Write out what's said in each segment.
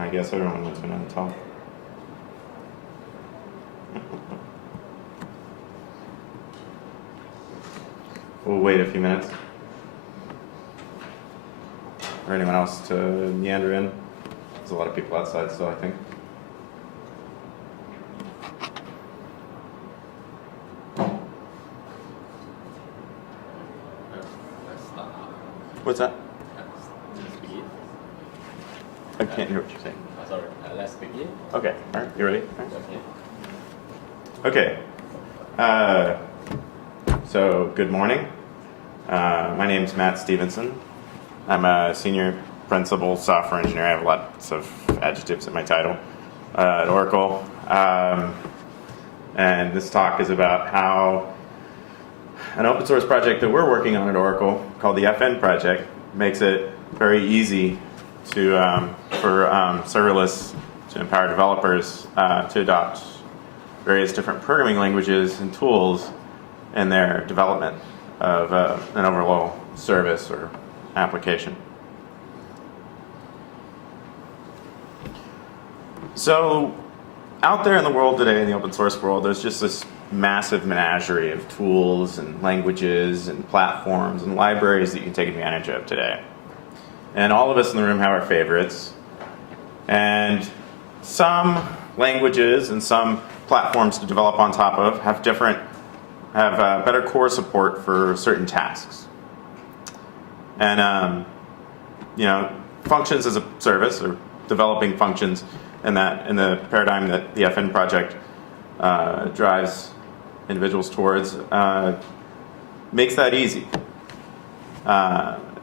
I guess everyone wants me to talk. We'll wait a few minutes for anyone else to meander in. There's a lot of people outside still, I think. What's that? I can't hear what you're saying. Sorry, let's begin. Okay, all right, you ready? All right. Okay. Okay. So, good morning. My name is Matt Stephenson. I'm a senior principal software engineer. I have lots of adjectives in my title at Oracle. And this talk is about how an open source project that we're working on at Oracle called the FN project makes it very easy to for serverless to empower developers to adopt various different programming languages and tools in their development of an overall service or application. So out there in the world today, in the open source world, there's just this massive menagerie of tools and languages and platforms and libraries that you can take advantage of today. And all of us in the room have our favorites. And some languages and some platforms to develop on top of have better core support for certain tasks. And functions as a service, or developing functions in the paradigm that the FN project drives individuals towards, makes that easy.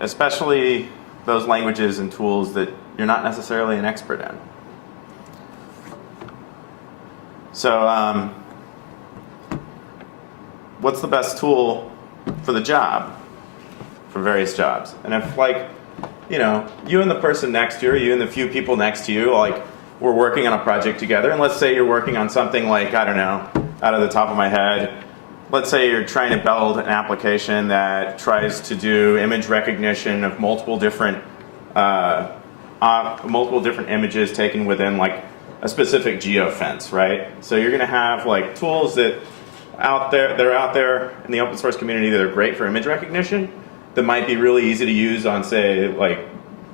Especially those languages and tools that you're not necessarily an expert in. So, what's the best tool for the job, for various jobs? And if, you and the person next to you, or you and the few people next to you, we're working on a project together, and let's say you're working on something like, I don't know, out of the top of my head, let's say you're trying to build an application that tries to do image recognition of multiple different images taken within a specific geofence, right? So you're going to have tools that are out there in the open source community that are great for image recognition, that might be really easy to use on, say,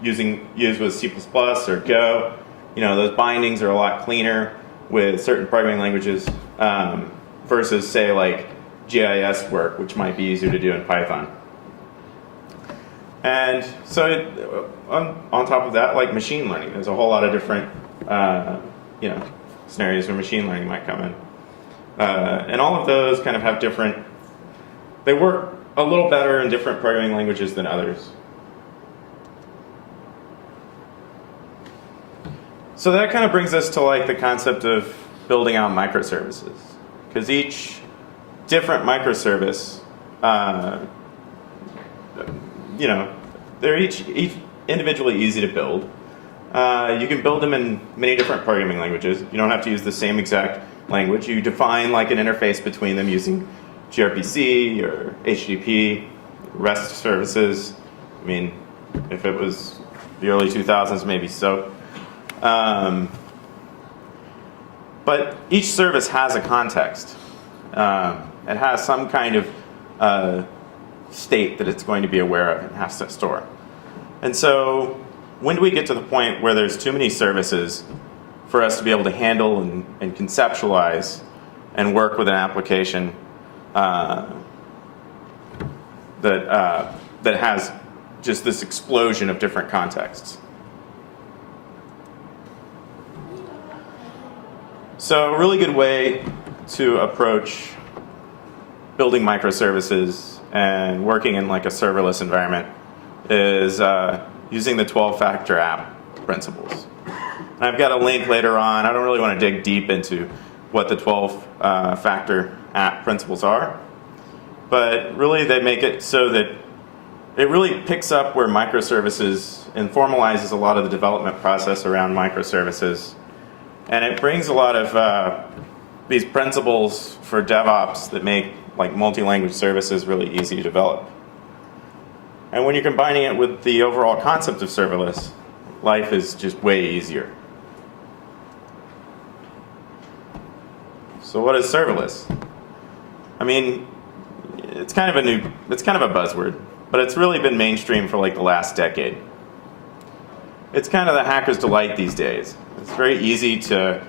use with C++ or Go. Those bindings are a lot cleaner with certain programming languages versus, say, GIS work, which might be easier to do in Python. And so on top of that, machine learning, there's a whole lot of different scenarios where machine learning might come in. And all of those kind of have they work a little better in different programming languages than others. So that kind of brings us to the concept of building out microservices, because each different microservice, they're each individually easy to build. You can build them in many different programming languages. You don't have to use the same exact language. You define an interface between them using gRPC or HTTP, REST services. I mean, if it was the early 2000s, maybe so. But each service has a context. It has some kind of state that it's going to be aware of and has to store. And so when do we get to the point where there's too many services for us to be able to handle and conceptualize and work with an application that has just this explosion of different contexts? So a really good way to approach building microservices and working in a serverless environment is using the 12-factor app principles. And I've got a link later on. I don't really want to dig deep into what the 12-factor app principles are, but really they make it so that it really picks up where microservices and formalizes a lot of the development process around microservices. And it brings a lot of these principles for DevOps that make multi-language services really easy to develop. And when you're combining it with the overall concept of serverless, life is just way easier. So what is serverless? I mean, it's kind of a buzzword, but it's really been mainstream for like the last decade. It's kind of the hacker's delight these days. It's very easy to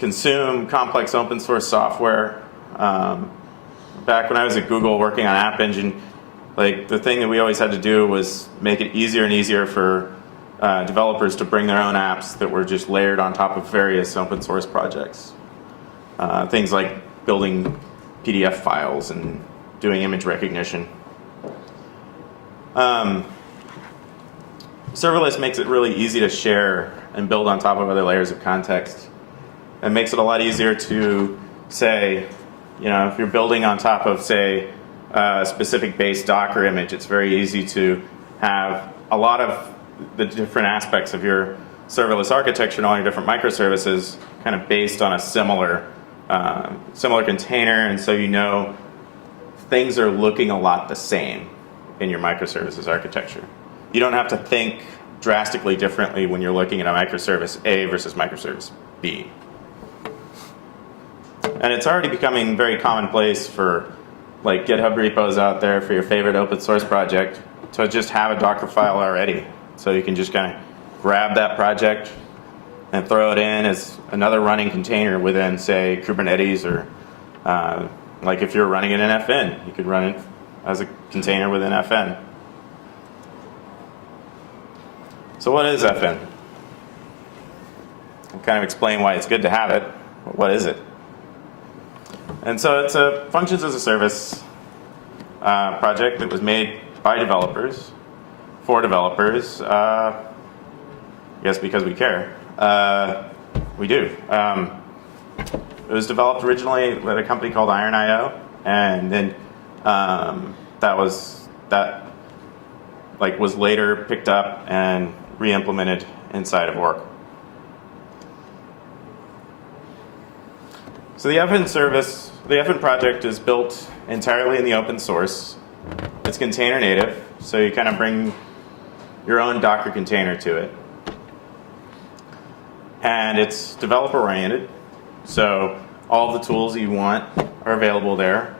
consume complex open source software. Back when I was at Google working on App Engine, like the thing that we always had to do was make it easier and easier for developers to bring their own apps that were just layered on top of various open source projects. Things like building PDF files and doing image recognition. Serverless makes it really easy to share and build on top of other layers of context. It makes it a lot easier to say, if you're building on top of, say, a specific base Docker image, it's very easy to have a lot of the different aspects of your serverless architecture and all your different microservices kind of based on a similar container, and so things are looking a lot the same in your microservices architecture. You don't have to think drastically differently when you're looking at a microservice A versus microservice B. And it's already becoming very commonplace for like GitHub repos out there for your favorite open source project to just have a Docker file already. So you can just kind of grab that project and throw it in as another running container within, say, Kubernetes, or like if you're running it in FN, you could run it as a container within FN. So what is FN? I'll kind of explain why it's good to have it, but what is it? And so it's a functions as a service project that was made by developers, for developers, I guess because we care. We do. It was developed originally with a company called Iron.io, and then that was later picked up and re-implemented inside of Oracle. So the FN project is built entirely in the open source. It's container native, so you kind of bring your own Docker container to it. And it's developer oriented, so all the tools you want are available there.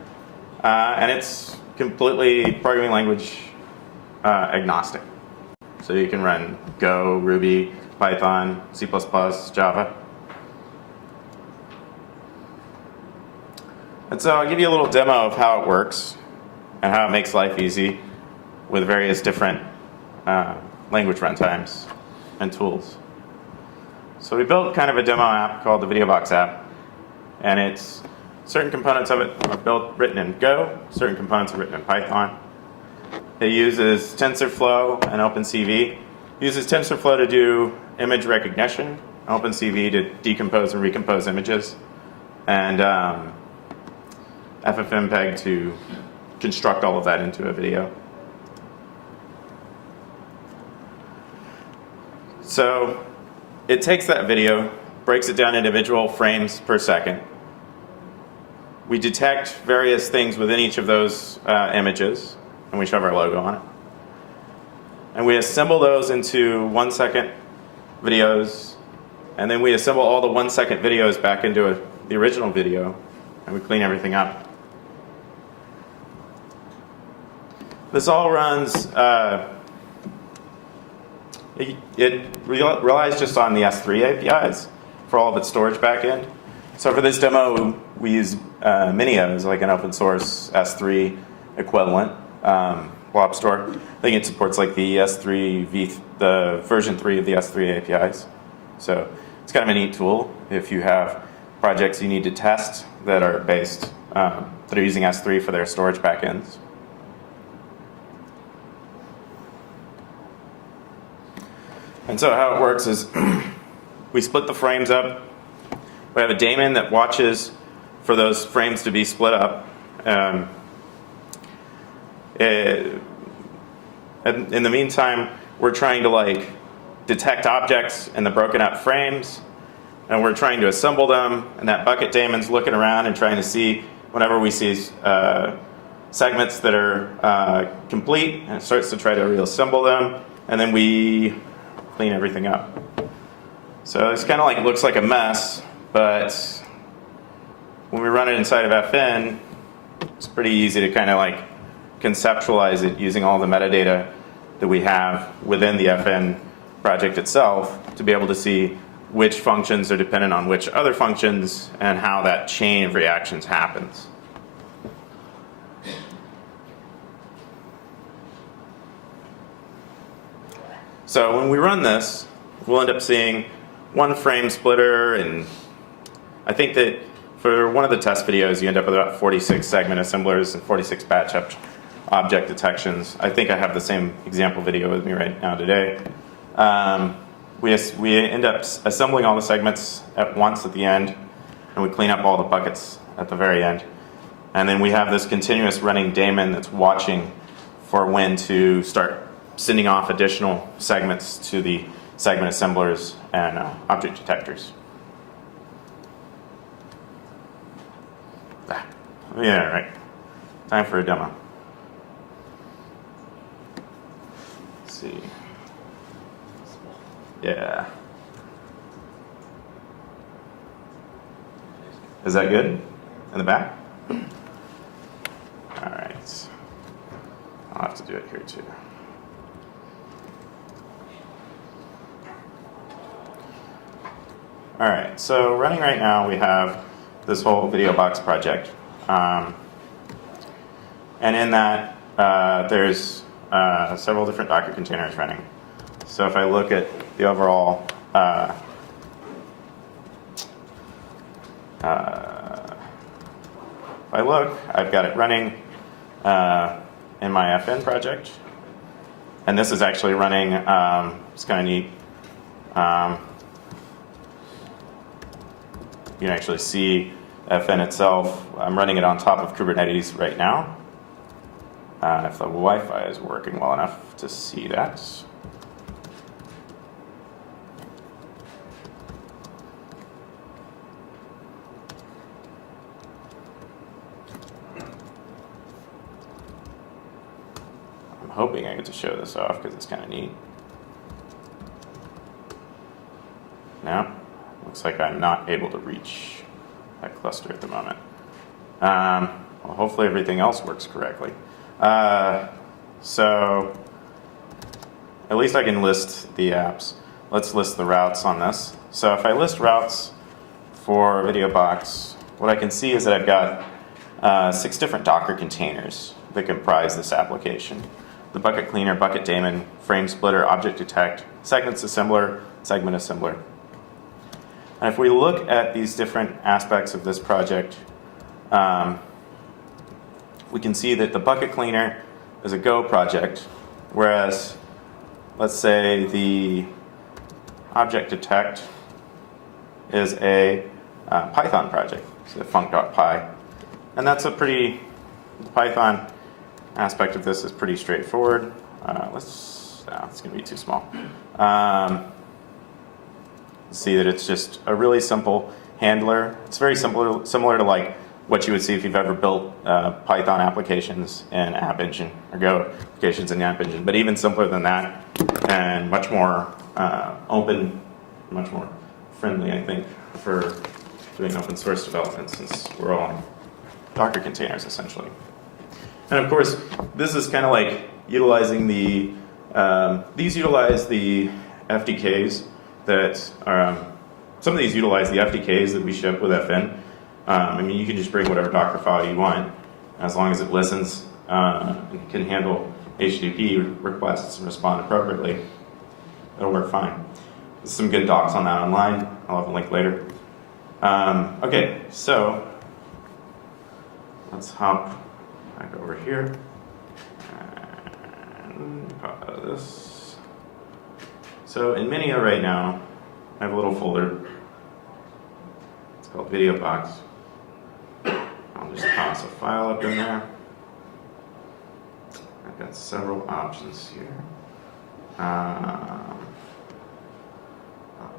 And it's completely programming language agnostic. So you can run Go, Ruby, Python, C++, Java. And so I'll give you a little demo of how it works and how it makes life easy with various different language runtimes and tools. So we built kind of a demo app called the VideoBox app, and certain components of it are written in Go, certain components are written in Python. It uses TensorFlow and OpenCV. It uses TensorFlow to do image recognition, OpenCV to decompose and recompose images, and FFmpeg to construct all of that into a video. So it takes that video, breaks it down individual frames per second. We detect various things within each of those images, and we shove our logo on it. And we assemble those into 1 second videos, and then we assemble all the 1 second videos back into the original video, and we clean everything up. This all runs, it relies just on the S3 APIs for all of its storage backend. So for this demo, we use Minio as like an open source S3 equivalent blob store. I think it supports like the the version 3 of the S3 APIs. So it's kind of a neat tool if you have projects you need to test that are based, that are using S3 for their storage backends. And so how it works is we split the frames up. We have a daemon that watches for those frames to be split up. In the meantime, we're trying to detect objects in the broken up frames, and we're trying to assemble them, and that bucket daemon's looking around and trying to see whenever we see segments that are complete, and it starts to try to reassemble them, and then we clean everything up. So it's kind of looks like a mess, but when we run it inside of FN, it's pretty easy to kind of like conceptualize it using all the metadata that we have within the FN project itself to be able to see which functions are dependent on which other functions and how that chain of reactions happens. So when we run this, we'll end up seeing one frame splitter, and I think that for one of the test videos, you end up with about 46 segment assemblers and 46 batch object detections. I think I have the same example video with me right now today. We end up assembling all the segments at once at the end, and we clean up all the buckets at the very end. And then we have this continuous running daemon that's watching for when to start sending off additional segments to the segment assemblers and object detectors. Yeah, right. Time for a demo. Let's see. Yeah. Is that good? In the back? All right. I'll have to do it here too. All right, so running right now, we have this whole video box project. And in that, there's several different Docker containers running. So if I look at the overall if I look, I've got it running in my FN project. And this is actually running, it's kind of neat. You can actually see FN itself. I'm running it on top of Kubernetes right now. If the Wi-Fi is working well enough to see that. I'm hoping I get to show this off because it's kind of neat. No? Looks like I'm not able to reach that cluster at the moment. Well, hopefully everything else works correctly. So at least I can list the apps. Let's list the routes on this. So if I list routes for VideoBox, what I can see is that I've got 6 different Docker containers that comprise this application. The bucket cleaner, bucket daemon, frame splitter, object detect, segments assembler, segment assembler. And if we look at these different aspects of this project, we can see that the bucket cleaner is a Go project, whereas, let's say, the object detect is a Python project, so func.py. And that's a pretty, the Python aspect of this is pretty straightforward. It's going to be too small. See that it's just a really simple handler. It's very similar to like what you would see if you've ever built Python applications in App Engine or Go applications in App Engine, but even simpler than that and much more open, much more friendly, I think, for doing open source development since we're all on Docker containers essentially. And of course, this is kind of like utilizing the, these utilize the FDKs that are, some of these utilize the FDKs that we ship with FN. I mean, you can just bring whatever Docker file you want, as long as it listens and can handle HTTP requests and respond appropriately. It'll work fine. There's some good docs on that online. I'll have a link later. Okay, so let's hop back over here and pop out of this. So in Minio right now, I have a little folder. It's called VideoBox. I'll just toss a file up in there. I've got several options here. Not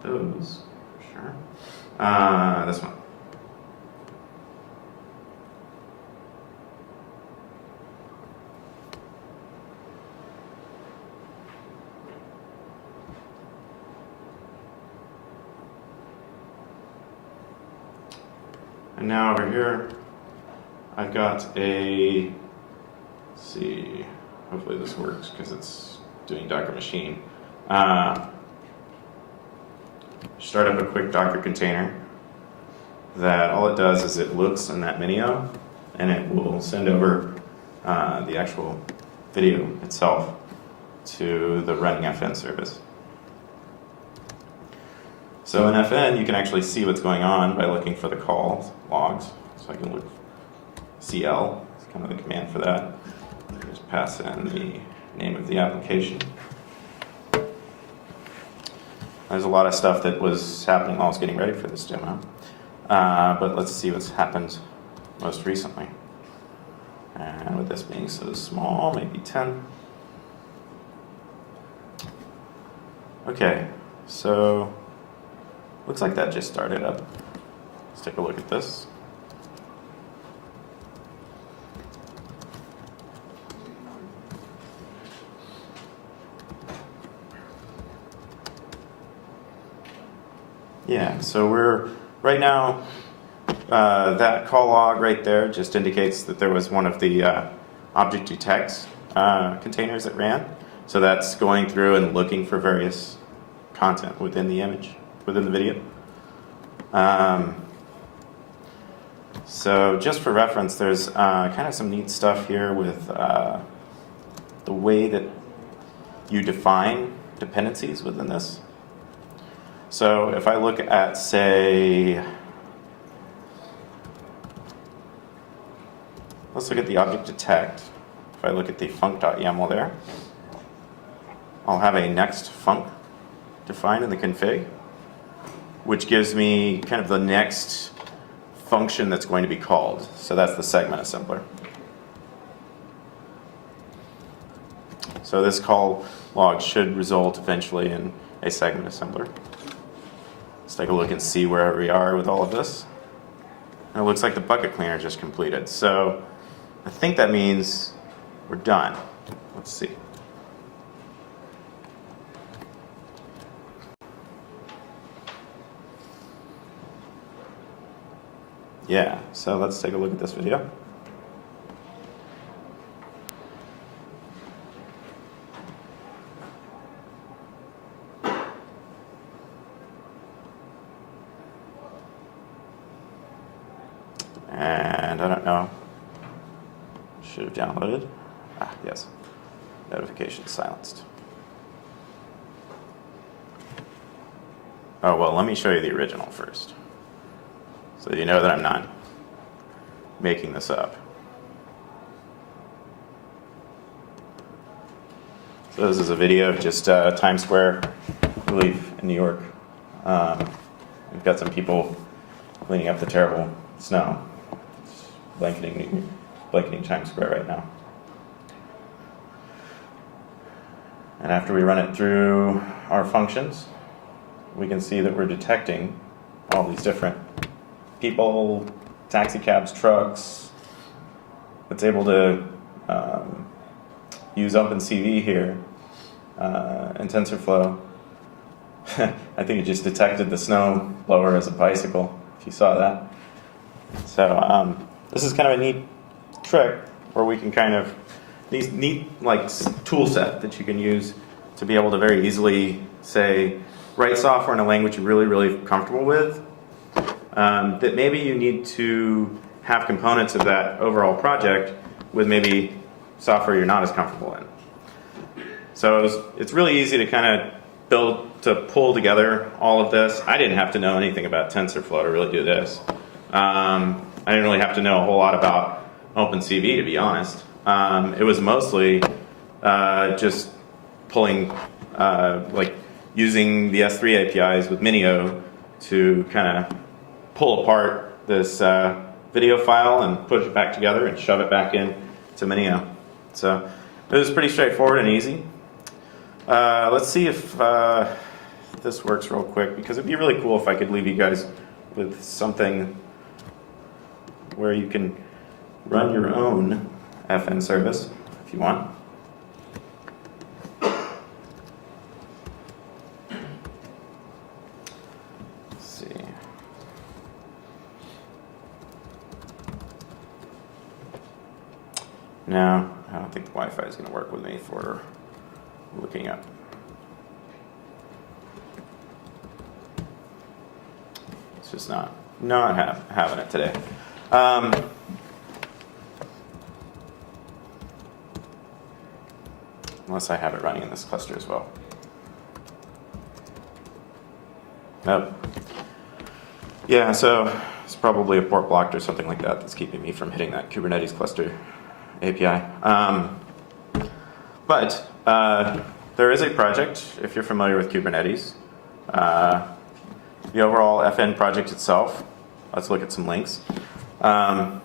those, sure. This one. And now over here, I've got a, let's see, hopefully this works because it's doing Docker machine. Start up a quick Docker container that all it does is it looks in that Minio and it will send over the actual video itself to the running FN service. So in FN, you can actually see what's going on by looking for the call logs. So I can look CL, it's kind of the command for that. Just pass in the name of the application. There's a lot of stuff that was happening while I was getting ready for this demo. But let's see what's happened most recently. And with this being so small, maybe 10. Okay, so looks like that just started up. Let's take a look at this. Yeah, so we're right now, that call log right there just indicates that there was one of the object detect containers that ran. So that's going through and looking for various content within the image, within the video. So just for reference, there's kind of some neat stuff here with the way that you define dependencies within this. So if I look at, say, let's look at the object detect. If I look at the func.yaml there, I'll have a next func defined in the config, which gives me kind of the next function that's going to be called. So that's the segment assembler. So this call log should result eventually in a segment assembler. Let's take a look and see where we are with all of this. And it looks like the bucket cleaner just completed. So I think that means we're done. Let's see. Yeah, so let's take a look at this video. And I don't know, should have downloaded. Ah, yes, notification silenced. Oh, well, let me show you the original first, so you know that I'm not making this up. So this is a video of just Times Square, I believe, in New York. We've got some people cleaning up the terrible snow. It's blanketing Times Square right now. And after we run it through our functions, we can see that we're detecting all these different people, taxi cabs, trucks. It's able to use OpenCV here and TensorFlow. I think it just detected the snow blower as a bicycle, if you saw that. So this is kind of a neat trick where we can kind of, these neat like tool set that you can use to be able to very easily say, write software in a language you're really, really comfortable with, that maybe you need to have components of that overall project with maybe software you're not as comfortable in. So it's really easy to kind of pull together all of this. I didn't have to know anything about TensorFlow to really do this. I didn't really have to know a whole lot about OpenCV, to be honest. It was mostly just pulling, like using the S3 APIs with Minio to kind of pull apart this video file and push it back together and shove it back in to Minio. So it was pretty straightforward and easy. Let's see if this works real quick, because it'd be really cool if I could leave you guys with something where you can run your own FN service if you want. Let's see. No, I don't think the Wi-Fi is going to work with me for looking up. It's just not having it today. Unless I have it running in this cluster as well. Nope. Yeah, so it's probably a port blocked or something like that that's keeping me from hitting that Kubernetes cluster API. But there is a project, if you're familiar with Kubernetes. The overall FN project itself, let's look at some links. The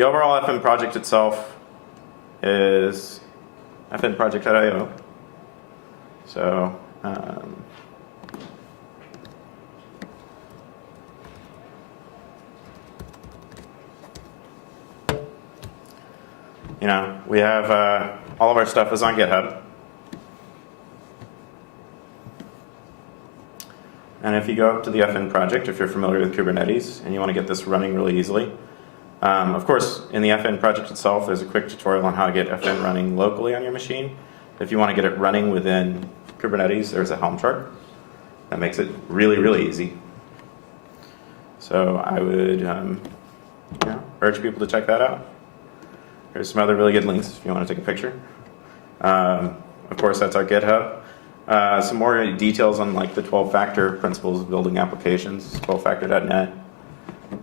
overall FN project itself is fnproject.io. So, you know, we have all of our stuff is on GitHub. And if you go up to the FN project, if you're familiar with Kubernetes and you want to get this running really easily, of course, in the FN project itself, there's a quick tutorial on how to get FN running locally on your machine. If you want to get it running within Kubernetes, there's a Helm chart that makes it really, really easy. So I would urge people to check that out. There's some other really good links if you want to take a picture. Of course, that's our GitHub. Some more details on like the 12-factor principles of building applications, 12factor.net.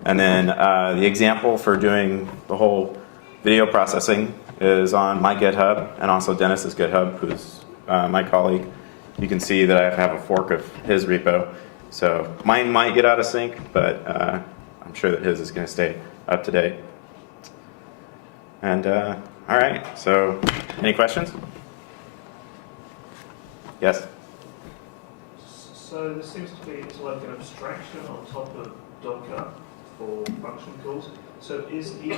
And then the example for doing the whole video processing is on my GitHub and also Dennis's GitHub, who's my colleague. You can see that I have a fork of his repo. So mine might get out of sync, but I'm sure that his is going to stay up to date. And all right, so any questions? Yes? So this seems to be like an abstraction on top of Docker for function calls. So is each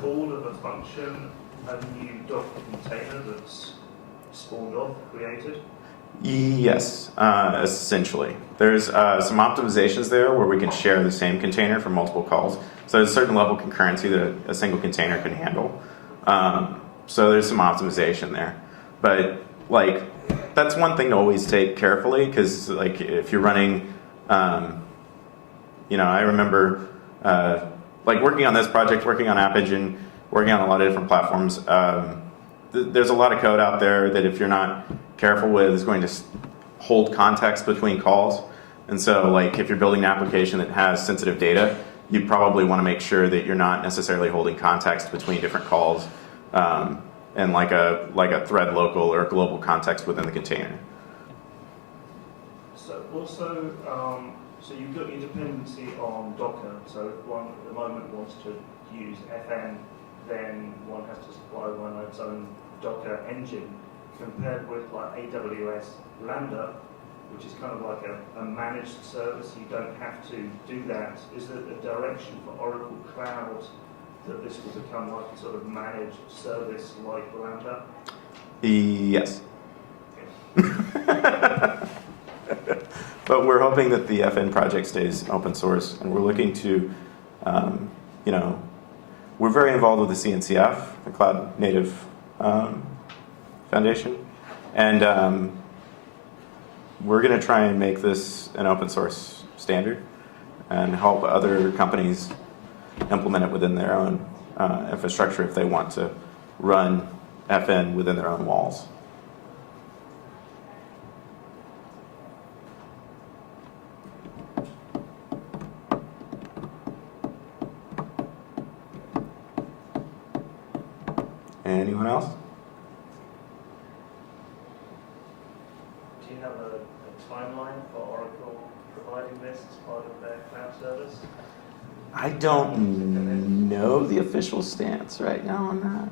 call of a function a new Docker container that's spawned off, created? Yes, essentially. There's some optimizations there where we can share the same container for multiple calls. So there's a certain level of concurrency that a single container can handle. So there's some optimization there. But like, that's one thing to always take carefully, because like if you're running, I remember like working on this project, working on App Engine, working on a lot of different platforms. There's a lot of code out there that if you're not careful with is going to hold context between calls. And so like if you're building an application that has sensitive data, you probably want to make sure that you're not necessarily holding context between different calls and like a thread local or global context within the container. So also, so you've got your dependency on Docker. So if one at the moment wants to use FN, then one has to supply one its own Docker engine, compared with like AWS Lambda, which is kind of like a managed service. You don't have to do that. Is there a direction for Oracle Cloud that this will become like a sort of managed service like Lambda? Yes. But we're hoping that the FN project stays open source, and we're looking to, we're very involved with the CNCF, the Cloud Native Foundation, and we're going to try and make this an open source standard and help other companies implement it within their own infrastructure if they want to run FN within their own walls. Anyone else? Do you have a timeline for Oracle providing this as part of their cloud service? I don't know the official stance right now on that.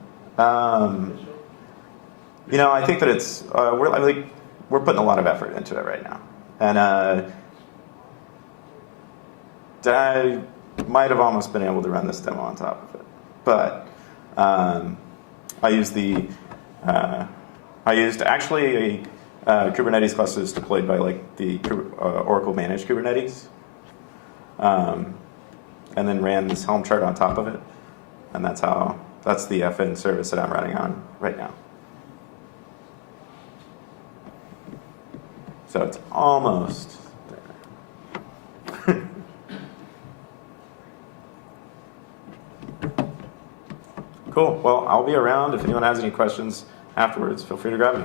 I think that it's we're putting a lot of effort into it right now, and I might have almost been able to run this demo on top of it, but I used actually a Kubernetes clusters deployed by like the Oracle managed Kubernetes. And then ran this Helm chart on top of it, and that's how That's the FN service that I'm running on right now. So it's almost there. Cool. Well, I'll be around. If anyone has any questions afterwards, feel free to grab me.